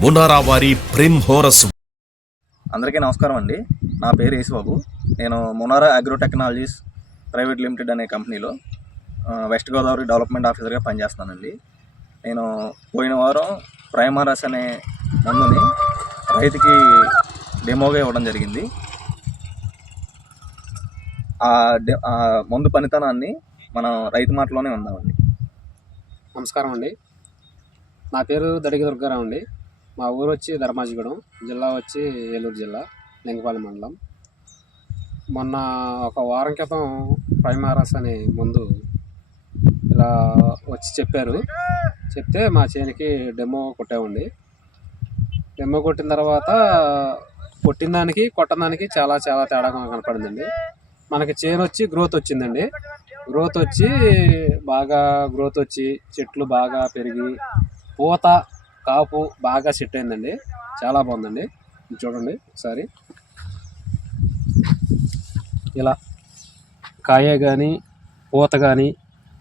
మునారా వారి ప్రేమ్ హోరస్. అందరికీ నమస్కారం అండి. నా పేరు యేసుబాబు. నేను మునారా అగ్రో టెక్నాలజీస్ ప్రైవేట్ లిమిటెడ్ అనే కంపెనీలో వెస్ట్ గోదావరి డెవలప్మెంట్ ఆఫీసర్గా పనిచేస్తానండి. నేను పోయిన వారం ప్రైమారస్ అనే మందుని రైతుకి డెమోగా ఇవ్వడం జరిగింది. ఆ మందు పనితనాన్ని మనం రైతు మాటలోనే ఉందామండి. నమస్కారం అండి. నా పేరు దడిగి దుర్గారావు అండి. మా ఊరు వచ్చి ధర్మాజిగూడెం, జిల్లా వచ్చి ఏలూరు జిల్లా, లింగపాలెం మండలం. మొన్న ఒక వారం క్రితం ప్రైమారస్ అనే ముందు ఇలా వచ్చి చెప్పారు. చెప్తే మా చేనికి డెమో కొట్టామండి. డెమో కొట్టిన తర్వాత కొట్టిన దానికి కొట్టిన దానికి చాలా చాలా తేడా కనపడిందండి. మనకి చేను వచ్చి గ్రోత్ వచ్చిందండి. గ్రోత్ వచ్చి బాగా గ్రోత్ వచ్చి చెట్లు బాగా పెరిగి పూత కాపు బాగా సెట్ అయిందండి. చాలా బాగుందండి. చూడండి ఒకసారి, ఇలా కాయ కానీ పూత కానీ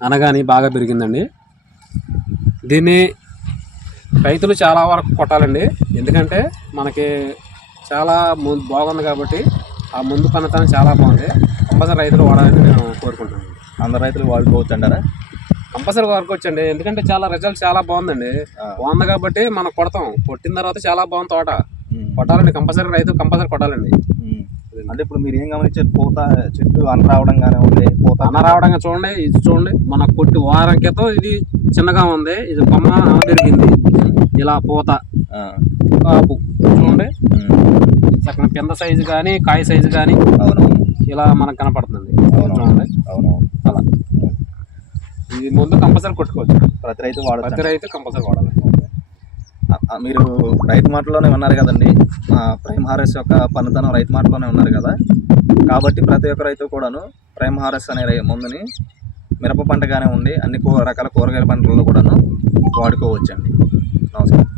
అనగాని బాగా పెరిగిందండి. దీన్ని రైతులు చాలా వరకు కొట్టాలండి. ఎందుకంటే మనకి చాలా బాగుంది కాబట్టి ఆ ముందు పనితనం చాలా బాగుంది. కంపల్సరీ రైతులు వాడాలని నేను కోరుకుంటున్నాను. అందరు రైతులు వాడుకోవచ్చు అంటారా? కంపల్సరీ వాడుకోవచ్చండి. ఎందుకంటే చాలా రిజల్ట్ చాలా బాగుందండి. బాగుంది కాబట్టి మనం కొడతాం. కొట్టిన తర్వాత చాలా బాగుంది తోట. కొట్టాలండి, కంపల్సరీ రైతు కంపల్సరీ కొట్టాలండి. అంటే ఇప్పుడు మీరు ఏం గమనించారు? పూత చెట్టు అన కానీ ఉంది, పూత అన రావడంగా చూడండి. ఇది చూడండి, మన కొట్టి వారం క్రితం ఇది చిన్నగా ఉంది, ఇది కొమ్మ పెరిగింది. ఇలా పూత కాపు చూడండి, చక్కగా కింద సైజు కానీ కాయ సైజు కానీ ఇలా మనకు కనపడుతుంది. చూడండి, అలా ఇది ముందు కంపల్సరీ కొట్టుకోవచ్చు. ప్రతి రైతు కంపల్సరీ వాడాలి. మీరు రైతు మాటలోనే ఉన్నారు కదండి. ప్రైమారస్ యొక్క పనితనం రైతు మాటలోనే ఉన్నారు కదా. కాబట్టి ప్రతి ఒక్క రైతు కూడాను ప్రైమారస్ అనే మందుని మిరప పంటగానే ఉండి అన్ని రకాల కూరగాయల పంటలలో కూడాను వాడుకోవచ్చండి. నమస్కారం.